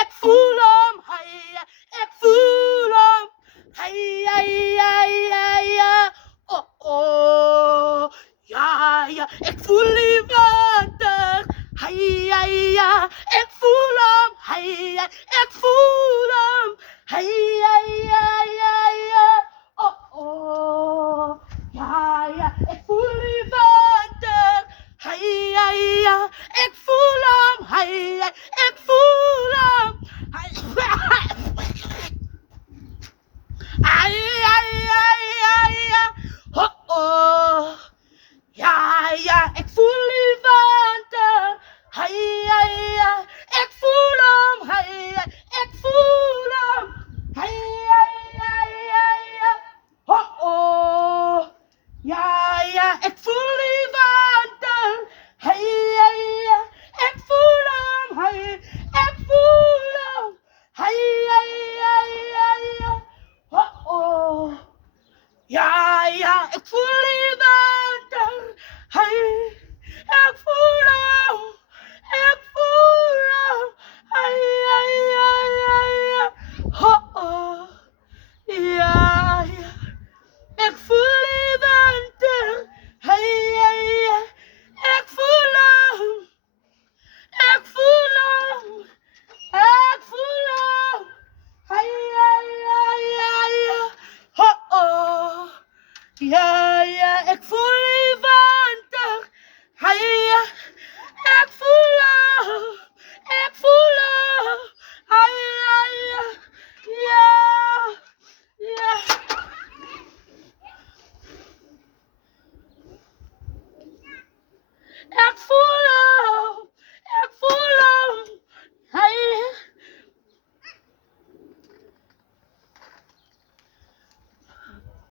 ik voel hem, ik voel hem. Oh, oh, ja, ik voel die water. Ik voel hem, ik voel hem. Oh, oh, ja, ik voel die water. Ik voel hem, ik voel hem. Oh, oh, ja, ik voel die water. Ik voel hem, ik voel hem. Oh, oh, ja, ik voel die water. Ik voel hem, ik voel hem. Oh, oh, ja, ik voel die water. Ik voel hem, ik voel hem. Oh, oh, ja, ik voel die water. Ik voel hem, ik voel hem. Ik voel hem. Oh, oh. Ja, ik voel die water. Ik voel hem. Ik voel hem. Ja. Ik voel